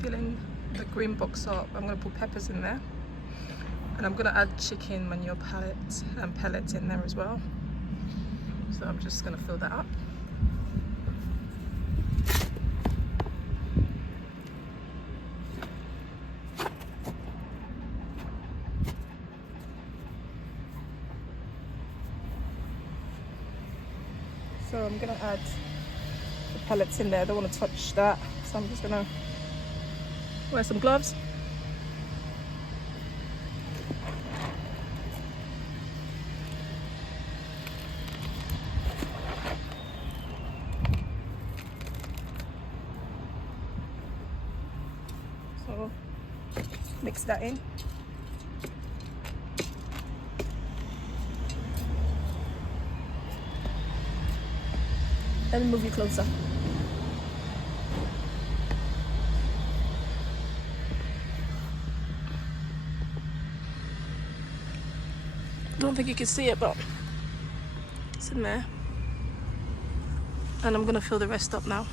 filling the green box up, I'm going to put peppers in there, and I'm going to add chicken manure pellets and pellets in there as well. So I'm just going to fill that up. So I'm going to add the pellets in there. I don't want to touch that, so I'm just going to wear some gloves. So mix that in. Let me move you closer. I don't think you can see it, but it's in there. And I'm gonna fill the rest up now.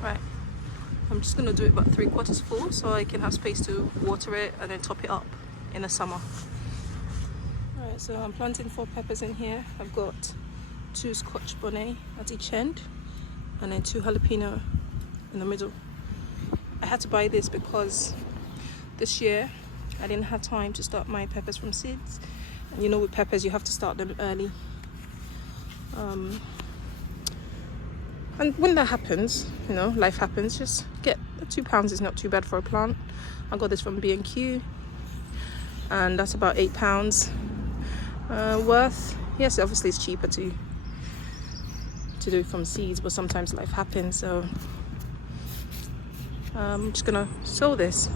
Right, I'm just gonna do it about 3/4 full so I can have space to water it and then top it up in the summer. Alright, so I'm planting 4 peppers in here. I've got 2 Scotch bonnet at each end and then 2 jalapeno in the middle. I had to buy this because this year I didn't have time to start my peppers from seeds, and you know with peppers you have to start them early. And when that happens, you know, life happens, just get £2 is not too bad for a plant. I got this from B&Q and that's about £8 worth. Yes, obviously it's cheaper to do from seeds, but sometimes life happens, so I'm just gonna sow this.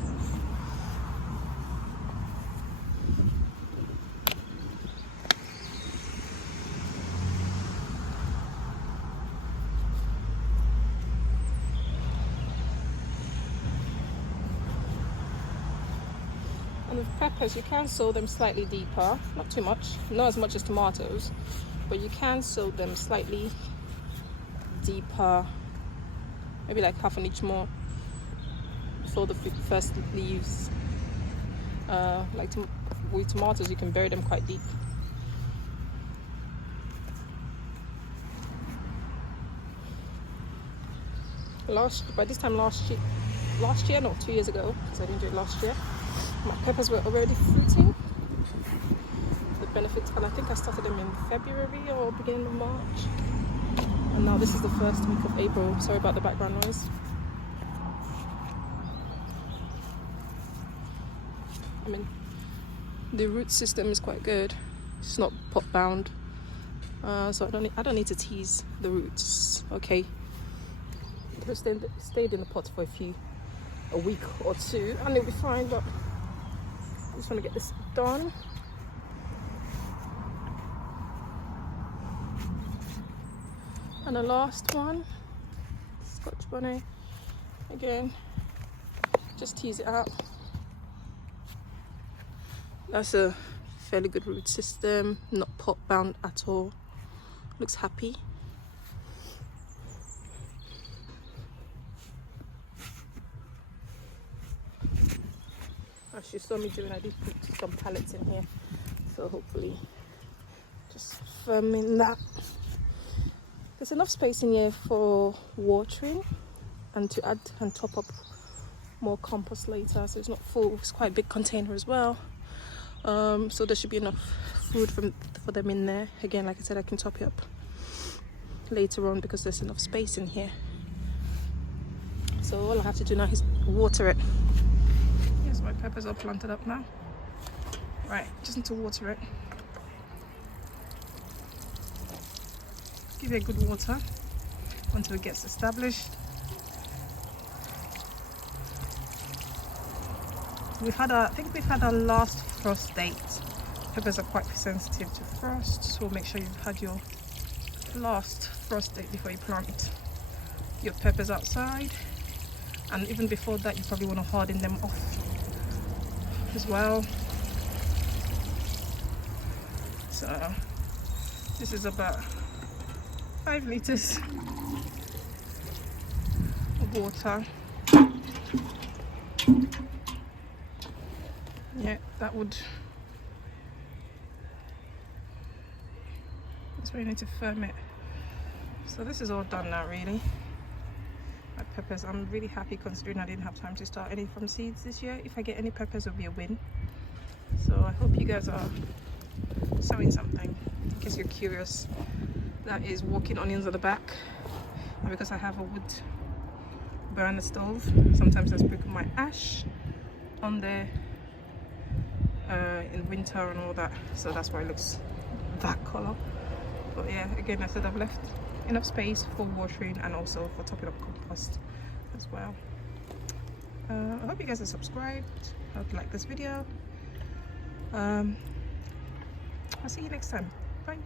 And with peppers, you can sow them slightly deeper, not too much, not as much as tomatoes, but you can sow them slightly deeper, maybe like half an inch more before the first leaves. With tomatoes, you can bury them quite deep. By this time last year, no, 2 years ago, because I didn't do it last year, my peppers were already fruiting. The benefits, and I think I started them in February or beginning of March. And now this is the first week of April. Sorry about the background noise. I mean, the root system is quite good. It's not pot bound, so I don't need to tease the roots. Okay, they stayed in the pot for a week or two, and it'll be fine. But I just want to get this done. And the last one, Scotch bonnet. Again, just tease it out. That's a fairly good root system, not pot bound at all. Looks happy. As you saw me doing, I did put some pallets in here, so hopefully just firming that. There's enough space in here for watering and to add and top up more compost later, so it's not full. It's quite a big container as well, so there should be enough food for them in there. Again, like I said, I can top it up later on because there's enough space in here. So all I have to do now is water it. Yes, my peppers are planted up now. Right, just need to water it. Give it a good water until it gets established. I think we've had our last frost date peppers are quite sensitive to frost, so make sure you've had your last frost date before you plant your peppers outside. And even before that, you probably want to harden them off as well. So this is about 5 liters of water. Yeah, that would, that's where you need to firm it. So this is all done now, really. My peppers, I'm really happy considering I didn't have time to start any from seeds this year. If I get any peppers, it'll be a win. So I hope you guys are sowing something, in case you're curious. That is walking onions at the back, and because I have a wood burner stove, sometimes I sprinkle my ash on there in winter and all that, so that's why it looks that color. But yeah, again, I said I've left enough space for watering and also for topping up compost as well. I hope you guys are subscribed. I hope you like this video. I'll see you next time. Bye.